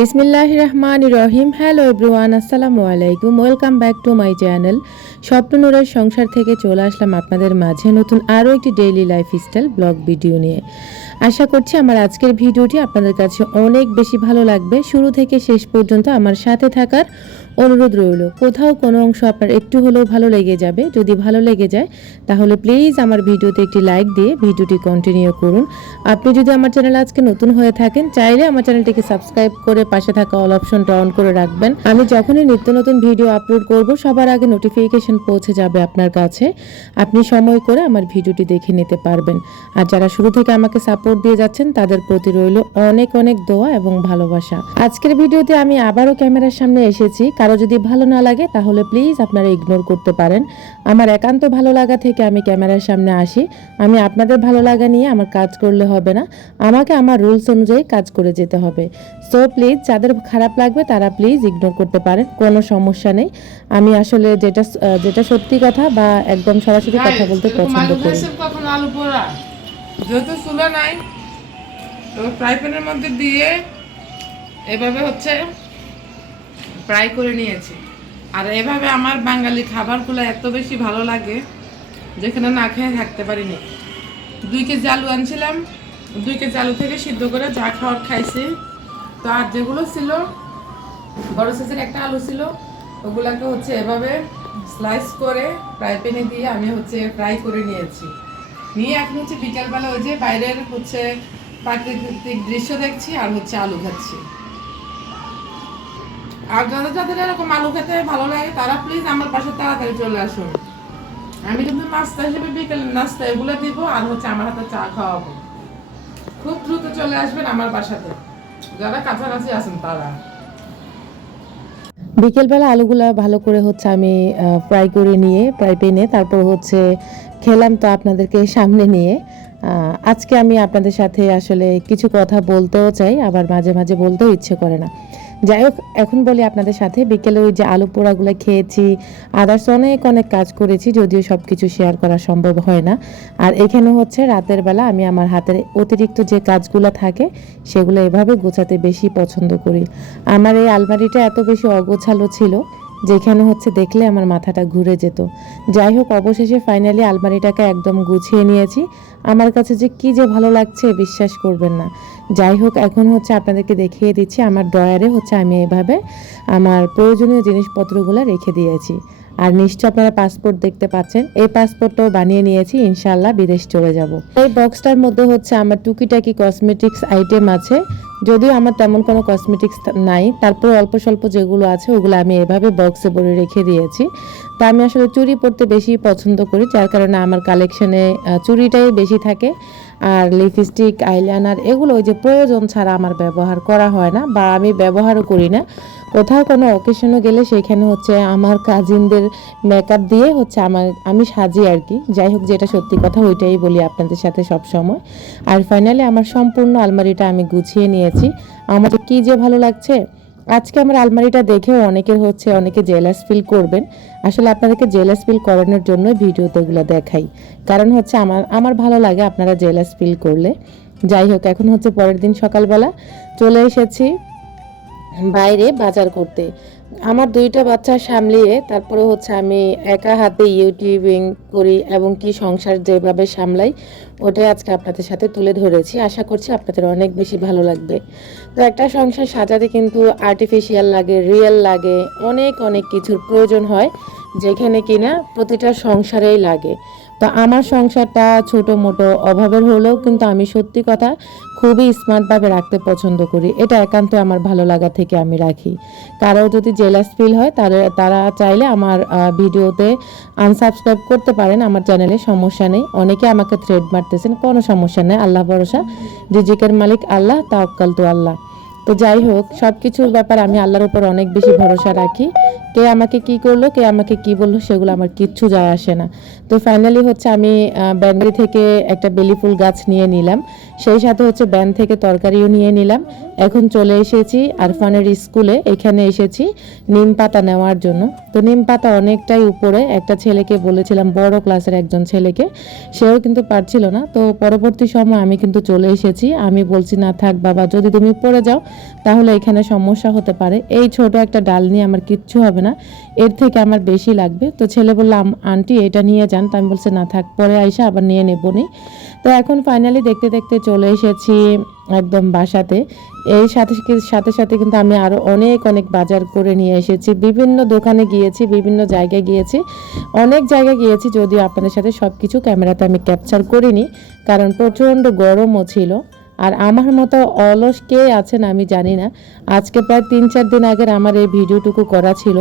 বিসমিল্লাহ রহমান রহিম। Hello everyone আসসালামু আলাইকুম। Welcome back to my channel স্বপ্ননুরার সংসার থেকে চলে আসলাম আপনাদের মাঝে নতুন আরও একটি daily life style vlog video নিয়ে। আশা করছি আমার আজকের ভিডিওটি আপনাদের কাছে অনেক বেশি ভালো লাগবে। শুরু থেকে শেষ পর্যন্ত আমার সাথে থাকার অনুরোধ রইল। কোথাও কোনো অংশ আপনার একটু হলেও ভালো লেগে যাবে। যদি ভালো লেগে যায়, তাহলে প্লিজ আমার ভিডিওতে একটি লাইক দিয়ে ভিডিওটি কন্টিনিউ করুন। আপনি যদি আমার চ্যানেল আজকে নতুন হয়ে থাকেন, চাইলে আমার চ্যানেলটিকে সাবস্ক্রাইব করে পাশে থাকা অল অপশনটা অন করে রাখবেন। আমি যখনই নিত্য নতুন ভিডিও আপলোড করব, সবার আগে নোটিফিকেশন পৌঁছে যাবে আপনার কাছে। আপনি সময় করে আমার ভিডিওটি দেখে নিতে পারবেন। আর যারা শুরু থেকে আমাকে সাপোর্ট দিয়ে যাচ্ছেন তাদের প্রতি রইল অনেক অনেক দোয়া এবং ভালোবাসা। আজকের ভিডিওতে আমি আবারও ক্যামেরার সামনে এসেছি। কারও যদি ভালো না লাগে তাহলে প্লিজ আপনারা ইগনোর করতে পারেন। আমার একান্ত ভালো লাগা থেকে আমি ক্যামেরার সামনে আসি। আমি আপনাদের ভালো লাগা নিয়ে আমার কাজ করলে হবে না। আমাকে আমার রুলস অনুযায়ী কাজ করে যেতে হবে। সো প্লিজ যাদের খারাপ লাগবে তারা প্লিজ ইগনোর করতে পারেন। কোনো সমস্যা নেই। আমি আসলে যেটা যেটা সত্যি কথা বা একদম সরাসরি কথা বলতে পছন্দ করি। যেহেতু চুলা নাই, তো ফ্রাই প্যানের মধ্যে দিয়ে এভাবে হচ্ছে ফ্রাই করে নিয়েছি। আর এভাবে আমার বাঙালি খাবারগুলো এত বেশি ভালো লাগে, যেখানে না খেয়ে থাকতে পারিনি। দুই কেজি আলু আনছিলাম, দুই কেজি আলু থেকে সিদ্ধ করে যা খাওয়ার খাইছি। তো আর যেগুলো ছিল, বড় সাইজের একটা আলু ছিল, ওগুলাকে হচ্ছে এভাবে স্লাইস করে ফ্রাই প্যানে দিয়ে আমি হচ্ছে ফ্রাই করে নিয়েছি। নিয়ে এখন হচ্ছে বিকালবেলা ওই যে বাইরের হচ্ছে প্রাকৃতিক দৃশ্য দেখছি আর হচ্ছে আলু খাচ্ছি। আর যাদের যাদের এরকম আলু খেতে ভালো লাগে, তারা প্লিজ আমার পাশে তাড়াতাড়ি চলে আসুন। আমি কিন্তু নাস্তা হিসেবে বিকেলের নাস্তা এগুলো দিব আর হচ্ছে আমার হাতে চা খাওয়াবো। খুব দ্রুত চলে আসবেন আমার বাসাতে। যারা কাছাকাছি আছেন তারা। বিকেলবেলা আলুগুলো ভালো করে হচ্ছে আমি ফ্রাই করে নিয়ে ফ্রাই প্যানে তারপর হচ্ছে খেলাম তো আপনাদেরকে সামনে নিয়ে। আজকে আমি আপনাদের সাথে আসলে কিছু কথা বলতেও চাই, আবার মাঝে মাঝে বলতেও ইচ্ছে করে না। যাই হোক এখন বলি আপনাদের সাথে। বিকেলে ওই যে আলু পোড়াগুলো খেয়েছি আদার্স অনেক অনেক কাজ করেছি, যদিও সব কিছু শেয়ার করা সম্ভব হয় না। আর এখানে হচ্ছে রাতের বেলা আমি আমার হাতের অতিরিক্ত যে কাজগুলো থাকে, সেগুলো এভাবে গোছাতে বেশি পছন্দ করি। আমার এই আলমারিটা এত বেশি অগোছালো ছিল যেখানে হচ্ছে দেখলে আমার মাথাটা ঘুরে যেত। যাই হোক, অবশেষে ফাইনালি আলমারিটাকে একদম গুছিয়ে নিয়েছি। আমার কাছে যে কি যে ভালো লাগছে, বিশ্বাস করবেন না। যাই হোক, এখন হচ্ছে আপনাদেরকে দেখিয়ে দিচ্ছি, আমার ড্রয়ারে হচ্ছে আমি এভাবে আমার প্রয়োজনীয় জিনিসপত্রগুলো রেখে দিয়েছি। আর নিশ্চয় আপনারা পাসপোর্ট দেখতে পাচ্ছেন। এই পাসপোর্টটাও বানিয়ে নিয়েছি ইনশাল্লাহ বিদেশ চলে যাব। এই বক্সটার মধ্যে হচ্ছে আমার টুকিটাকি কসমেটিক্স আইটেম আছে। যদিও আমার তেমন কোনো কসমেটিক্স নাই, তারপর অল্প স্বল্প যেগুলো আছে ওগুলো আমি এভাবে বক্সে ভরে রেখে দিয়েছি। তা আমি আসলে চুরি পরতে বেশি পছন্দ করি, যার কারণে আমার কালেকশনে চুরিটাই বেশি থাকে। আর লিপস্টিক আইলাইনার এগুলো ওই যে প্রয়োজন ছাড়া আমার ব্যবহার করা হয় না বা আমি ব্যবহারও করি না। কোথাও কোনো অকেশনে গেলে সেখানে হচ্ছে আমার কাজিনদের মেকআপ দিয়ে হচ্ছে আমার, আমি সাজি আর কি। যাই হোক যেটা সত্যি কথা ওইটাই বলি আপনাদের সাথে সব সময়। আর ফাইনালি আমার সম্পূর্ণ আলমারিটা আমি গুছিয়ে নিয়েছি। আমার যে কী যে ভালো লাগছে? আজকে আমার আলমারিটা দেখেও অনেকের হচ্ছে, অনেকে জেলাস ফিল করবেন। আসলে আপনাদেরকে জেলাস ফিল করানোর জন্য ভিডিওতে এগুলো দেখাই। কারণ হচ্ছে আমার আমার ভালো লাগে আপনারা জেলাস ফিল করলে। যাই হোক, এখন হচ্ছে পরের দিন সকালবেলা চলে এসেছি বাইরে বাজার করতে। আমার দুইটা বাচ্চা সামলিয়ে তারপরে হচ্ছে আমি একা হাতে ইউটিউবিং করি এবং কি সংসার যেভাবে সামলাই, ওটাই আজকে আপনাদের সাথে তুলে ধরেছি। আশা করছি আপনাদের অনেক বেশি ভালো লাগবে। তো একটা সংসার সাজাতে কিন্তু আর্টিফিশিয়াল লাগে রিয়েল লাগে, অনেক অনেক কিছুর প্রয়োজন হয়। যেখানে কিনা প্রতিটা সংসারেই লাগে। তো আমার সংসারটা ছোট মোটো অভাবের হলেও কিন্তু আমি সত্যি কথা খুবই স্মার্টভাবে রাখতে পছন্দ করি। এটা একান্ত আমার ভালো লাগা থেকে আমি রাখি। কারও যদি জেলাস ফিল হয়, তারা তারা চাইলে আমার ভিডিওতে আনসাবস্ক্রাইব করতে পারেন। আমার চ্যানেলে সমস্যা নেই। অনেকে আমাকে থ্রেড মারতেছেন। কোনো সমস্যা নেই। আল্লাহ ভরসা। রিজিকের মালিক আল্লাহ, তাওয়াক্কাল তো আল্লাহ। তো যাই হোক সব কিছুর ব্যাপার আমি আল্লাহর উপর অনেক বেশি ভরসা রাখি। কে আমাকে কি করল, কে আমাকে কি বলল সেগুলো আমার কিচ্ছু যায় আসে না। তো ফাইনালি হচ্ছে আমি ব্যাঙ্গারি থেকে একটা বেলি ফুল গাছ নিয়ে নিলাম। সেই সাথে হচ্ছে ব্যান থেকে তরকারিও নিয়ে নিলাম। এখন চলে এসেছি আরফানের স্কুলে। এখানে এসেছি নিম পাতা নেওয়ার জন্য। তো নিম পাতা অনেকটাই উপরে। একটা ছেলেকে বলেছিলাম, বড় ক্লাসের একজন ছেলেকে। সেও কিন্তু পারছিল না। তো পরবর্তী সময় আমি কিন্তু চলে এসেছি। আমি বলছি, না থাক বাবা, যদি তুমি পড়ে যাও, তাহলে এখানে সমস্যা হতে পারে। এই ছোট একটা ডাল নিয়ে আমার কিচ্ছু হবে না। এর থেকে আমার বেশি লাগবে। তো ছেলে বললাম আন্টি, এটা নিয়ে যান। তো আমি বলছি, না থাক, পরে আইসা আবার নিয়ে নেব নি। তো এখন ফাইনালি দেখতে দেখতে চলে এসেছি একদম বাসাতে। এই সাথে সাথে সাথে কিন্তু আমি আরও অনেক অনেক বাজার করে নিয়ে এসেছি। বিভিন্ন দোকানে গিয়েছি, বিভিন্ন জায়গায় গিয়েছি। অনেক জায়গায় গিয়েছি যদিও আপনাদের সাথে সব কিছু ক্যামেরাতে আমি ক্যাপচার করিনি, কারণ প্রচণ্ড গরমও ছিল। আর আমার মতো অলস কে আছেন আমি জানি না। আজকে প্রায় তিন চার দিন আগের আমার এই ভিডিওটুকু করা ছিল।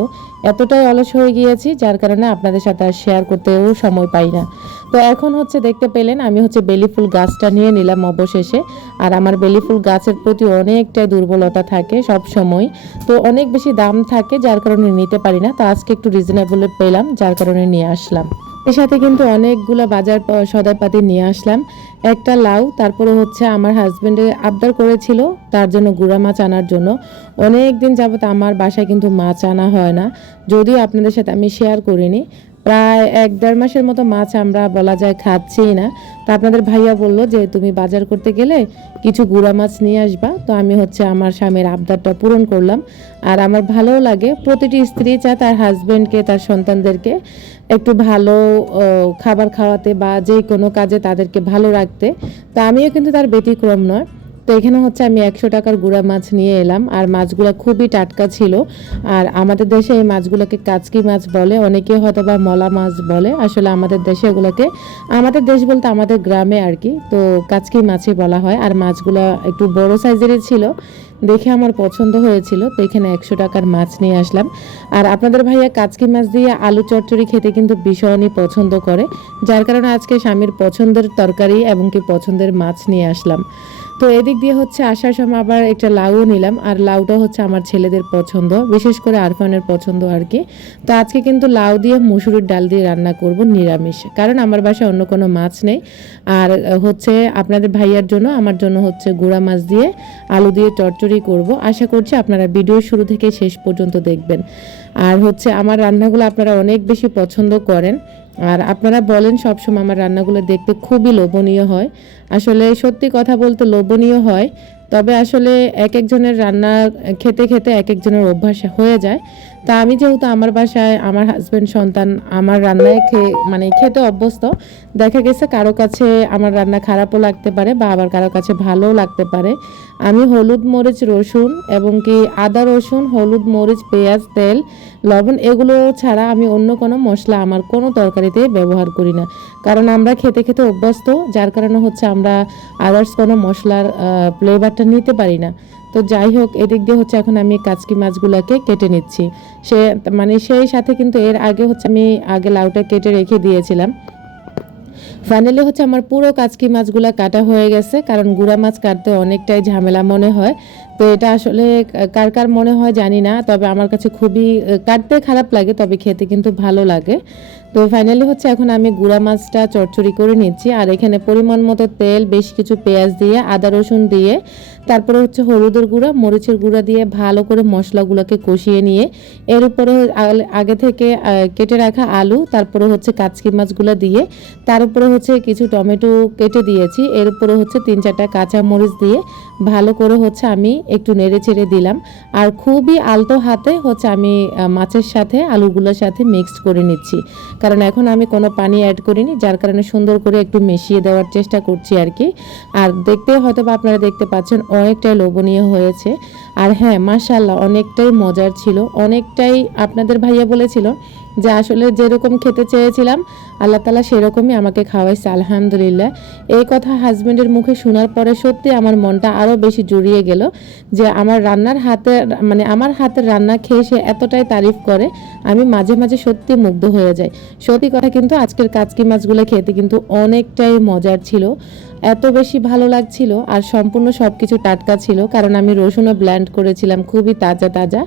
এতটাই অলস হয়ে গিয়েছি, যার কারণে আপনাদের সাথে আর শেয়ার করতেও সময় পাই না। তো এখন হচ্ছে দেখতে পেলেন, আমি হচ্ছে বেলি ফুল গাছটা নিয়ে নিলাম অবশেষে। আর আমার বেলি ফুল গাছের প্রতি অনেকটাই দুর্বলতা থাকে সব সময় তো অনেক বেশি দাম থাকে, যার কারণে নিতে পারি না। তো আজকে একটু রিজনেবলে পেলাম, যার কারণে নিয়ে আসলাম। এর সাথে কিন্তু অনেকগুলো বাজার সদাপাতি নিয়ে আসলাম। একটা লাউ, তারপরে হচ্ছে আমার হাজব্যান্ডে আবদার করেছিল, তার জন্য গুড়া মাছ আনার জন্য। অনেক দিন যাবত আমার বাসায় কিন্তু মাছ আনা হয় না, যদিও আপনাদের সাথে আমি শেয়ার করিনি। প্রায় এক দেড় মাসের মতো মাছ আমরা বলা যায় খাচ্ছি না। তো আপনাদের ভাইয়া বলল যে তুমি বাজার করতে গেলে কিছু গুঁড়া মাছ নিয়ে আসবা। তো আমি হচ্ছে আমার স্বামীর আবদারটা পূরণ করলাম। আর আমার ভালোও লাগে, প্রতিটি স্ত্রী চায় তার হাজব্যান্ডকে তার সন্তানদেরকে একটু ভালো খাবার খাওয়াতে বা যে কোনো কাজে তাদেরকে ভালো রাখতে। তা আমিও কিন্তু তার ব্যতিক্রম নয়। তো এখানে হচ্ছে আমি একশো টাকার গুঁড়া মাছ নিয়ে এলাম। আর মাছগুলো খুবই টাটকা ছিল। আর আমাদের দেশে এই মাছগুলোকে কাচকি মাছ বলে, অনেকে হয়তো বা মলা মাছ বলে। আসলে আমাদের দেশে এগুলোকে, আমাদের দেশ বলতে আমাদের গ্রামে আর কি, তো কাচকি মাছই বলা হয়। আর মাছগুলো একটু বড় সাইজেরই ছিল, দেখে আমার পছন্দ হয়েছিল, তো এখানে একশো টাকার মাছ নিয়ে আসলাম। আর আপনাদের ভাইয়া কাচকি মাছ দিয়ে আলু চচ্চড়ি খেতে কিন্তু ভীষণই পছন্দ করে। যার কারণে আজকে স্বামীর পছন্দের তরকারি এবং কি পছন্দের মাছ নিয়ে আসলাম। তো এদিক দিয়ে হচ্ছে আসার সময় আবার একটা লাউও নিলাম, আর লাউটা হচ্ছে আমার ছেলেদের পছন্দ, বিশেষ করে আরফানের পছন্দ আর কি। তো আজকে কিন্তু লাউ দিয়ে মুসুরির ডাল দিয়ে রান্না করব নিরামিষ, কারণ আমার বাসায় অন্য কোনো মাছ নেই। আর হচ্ছে আপনাদের ভাইয়ার জন্য, আমার জন্য হচ্ছে গুঁড়া মাছ দিয়ে আলু দিয়ে চচ্চড়ি করব। আশা করছি আপনারা ভিডিও শুরু থেকে শেষ পর্যন্ত দেখবেন। আর হচ্ছে আমার রান্নাগুলো আপনারা অনেক বেশি পছন্দ করেন। আর আপনারা বলেন, সবসময় আমার রান্নাগুলো দেখতে খুবই লোভনীয় হয়। আসলে সত্যি কথা বলতে লোভনীয় হয়, তবে আসলে এক একজনের রান্না খেতে খেতে এক একজনের অভ্যাস হয়ে যায়। তা আমি যেহেতু আমার বাসায় আমার হাজব্যান্ড সন্তান, আমার রান্নায় খেয়ে মানে খেতে অভ্যস্ত, দেখা গেছে কারও কাছে আমার রান্না খারাপও লাগতে পারে বা আবার কারও কাছে ভালোও লাগতে পারে। আমি হলুদ মরিচ, রসুন এবং কি আদা, রসুন, হলুদ মরিচ, পেঁয়াজ, তেল, লবণ এগুলো ছাড়া আমি অন্য কোনো মশলা আমার কোনো তরকারিতে ব্যবহার করি না। কারণ আমরা খেতে খেতে অভ্যস্ত, যার কারণে হচ্ছে আমরা আদার্স কোনো মশলার ফ্লেভারটা নিতে পারি না। তো যাই হোক, এদিক দিয়ে হচ্ছে এখন আমি কাচকি মাছগুলোকে কেটে নিচ্ছি। সে মানে সেই সাথে কিন্তু এর আগে হচ্ছে আমি আগে লাউটা কেটে রেখে দিয়েছিলাম। ফাইনালি হচ্ছে আমার পুরো কাচকি মাছগুলা কাটা হয়ে গেছে, কারণ গুড়া মাছ কাটতে অনেকটাই ঝামেলা মনে হয়। তো এটা আসলে কার কার মনে হয় জানি না, তবে আমার কাছে খুবই কাটতে খারাপ লাগে, তবে খেতে কিন্তু ভালো লাগে। তো ফাইনালি হচ্ছে এখন আমি গুড়া মাছটা চচ্চড়ি করে নিচ্ছি, আর এখানে পরিমাণ মতো তেল, বেশ কিছু পেঁয়াজ দিয়ে, আদা রসুন দিয়ে, তারপরে হচ্ছে হলুদের গুঁড়া, মরিচের গুঁড়া দিয়ে ভালো করে মশলাগুলোকে কষিয়ে নিয়ে, এর উপরে আগে- আগে থেকে কেটে রাখা আলু, তারপরে হচ্ছে কাচকি মাছগুলো দিয়ে, তার উপরে হচ্ছে কিছু টমেটো কেটে দিয়েছি, এর উপরে হচ্ছে তিন চারটা কাঁচা মরিচ দিয়ে, ভালো করে হচ্ছে আমি একটু নেড়ে চেড়ে দিলাম। আর খুবই আলতো হাতে হচ্ছে আমি মাছের সাথে আলুগুলোর সাথে মিক্সড করে নিচ্ছি। কারণ এখন আমি কোনো পানি অ্যাড করিনি, যার কারণে সুন্দর করে একটু মিশিয়ে দেওয়ার চেষ্টা করছি আর কি। আর দেখতে হয়তো বা আপনারা দেখতে পাচ্ছেন অনেকটাই লোভনীয় হয়েছে। আর হ্যাঁ মাশাল্লাহ অনেকটাই মজার ছিল। অনেকটাই আপনাদের ভাইয়া বলেছিল যে আসলে যেরকম খেতে চেয়েছিলাম, আল্লাহ তালা সেরকমই আমাকে খাওয়াইছে, আলহামদুলিল্লাহ। এই কথা হাজবেন্ডের মুখে শোনার পরে সত্যি আমার মনটা আরও বেশি জুড়িয়ে গেল যে আমার রান্নার হাতে মানে আমার হাতের রান্না খেয়ে সে এতটাই তারিফ করে, আমি মাঝে মাঝে সত্যি মুগ্ধ হয়ে যাই। সত্যি কথা কিন্তু আজকের কাচকি মাছগুলো খেতে কিন্তু অনেকটাই মজার ছিল। এত বেশি ভালো লাগছিল আর সম্পূর্ণ সব কিছু টাটকা ছিল, কারণ আমি রসুনও ব্ল্যান্ড করেছিলাম খুবই তাজা তাজা।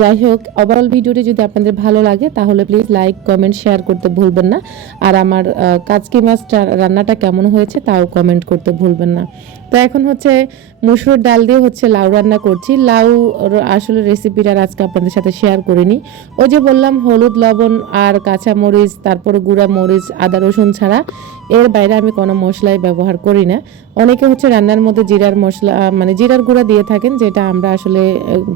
যাই হোক ওভারঅল ভিডিওটি যদি আপনাদের ভালো লাগে, তাহলে প্লিজ লাইক কমেন্ট শেয়ার করতে ভুলবেন না। আর আমার কাজকি মাছটা রান্নাটা কেমন হয়েছে তাও কমেন্ট করতে ভুলবেন না। তো এখন হচ্ছে মুসুর ডাল দিয়ে হচ্ছে লাউ রান্না করছি। লাউ আসলে রেসিপিটা আজকে আপনাদের সাথে শেয়ার করিনি। ওই যে বললাম, হলুদ, লবণ আর কাঁচা মরিচ তারপরে গুঁড়া মরিচ, আদা, রসুন ছাড়া। এর বাইরে আমি কোনো মশলাই ব্যবহার করি না। অনেকে হচ্ছে রান্নার মধ্যে জিরার মশলা মানে জিরার গুঁড়া দিয়ে থাকেন, যেটা আমরা আসলে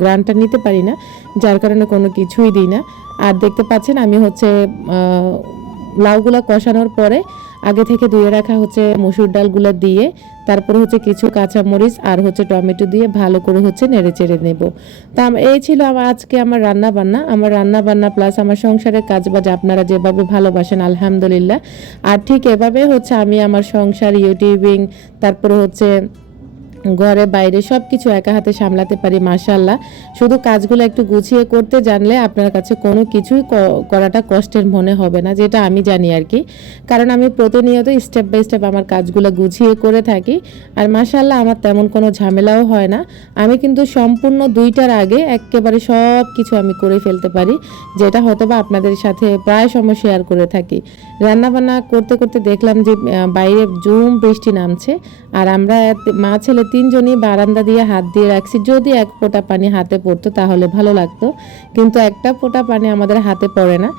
গ্রানটা নিতে পারি না, যার কারণে কোনো কিছুই দিই না। আর দেখতে পাচ্ছেন আমি হচ্ছে লাউগুলা কষানোর পরে আগে থেকে ধুয়ে রাখা হচ্ছে মসুর ডালগুলো দিয়ে, তারপরে হচ্ছে কিছু কাঁচামরিচ আর হচ্ছে টমেটো দিয়ে ভালো করে হচ্ছে নেড়ে চেড়ে নেব। তা এই ছিল আমার আজকে আমার রান্না বান্না আমার রান্না বান্না প্লাস আমার সংসারের কাজ বাজ আপনারা যেভাবে ভালোবাসেন, আলহামদুলিল্লাহ। আর ঠিক এভাবে হচ্ছে আমি আমার সংসার, ইউটিউবিং, তারপরে হচ্ছে ঘরে বাইরে সব কিছু একা হাতে সামলাতে পারি মাশাল্লাহ শুধু কাজগুলো একটু গুছিয়ে করতে জানলে আপনার কাছে কোনো কিছুই করাটা কষ্টের মনে হবে না, যেটা আমি জানি আর কি। কারণ আমি প্রতিনিয়ত স্টেপ বাই স্টেপ আমার কাজগুলো গুছিয়ে করে থাকি, আর মাশাল্লাহ আমার তেমন কোনো ঝামেলাও হয় না। আমি কিন্তু সম্পূর্ণ দুইটার আগে একেবারে সব কিছু আমি করে ফেলতে পারি, যেটা হয়তো বা আপনাদের সাথে প্রায় সময় শেয়ার করে থাকি। রান্নাবান্না করতে করতে দেখলাম যে বাইরে জুম বৃষ্টি নামছে, আর আমরা মা ছেলে তিনজনই বারান্দা দিয়ে হাত দিয়ে রাখছি। যদি এক ফোঁটা পানি হাতে পড়তো তাহলে ভালো লাগতো। কিন্তু একটা ফোঁটা পানি আমাদের হাতে পড়ে না।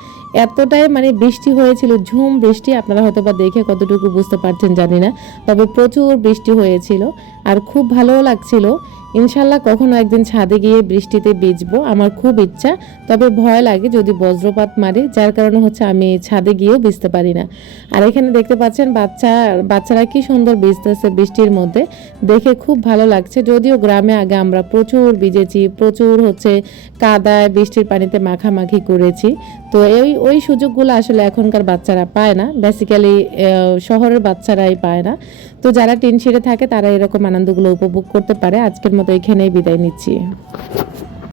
এতটাই মানে বৃষ্টি হয়েছিল, ঝুম বৃষ্টি, আপনারা হয়তো বা দেখে কতটুকু বুঝতে পারছেন জানি না। তবে প্রচুর বৃষ্টি হয়েছিল। আর খুব ভালোও লাগছিল। ইনশাল্লাহ কখনো একদিন ছাদে গিয়ে বৃষ্টিতে ভিজবো, আমার খুব ইচ্ছা। তবে ভয় লাগে যদি বজ্রপাত মারে, যার কারণে হচ্ছে আমি ছাদে গিয়েও ভিজতে পারি না। আর এখানে দেখতে পাচ্ছেন বাচ্চা, বাচ্চারা কি সুন্দর ভিজতেছে বৃষ্টির মধ্যে। দেখে খুব ভালো লাগছে। যদিও গ্রামে আগে আমরা প্রচুর ভিজেছি, প্রচুর হচ্ছে কাদায় বৃষ্টির পানিতে মাখামাখি করেছি। তো এই, ওই সুযোগগুলো আসলে এখনকার বাচ্চারা পায় না। বেসিক্যালি শহরের বাচ্চারাই পায় না। তো যারা টিন ছিঁড়ে থাকে, তারা এরকম আনন্দগুলো উপভোগ করতে পারে। আজকের মতো এখানেই বিদায় নিচ্ছি।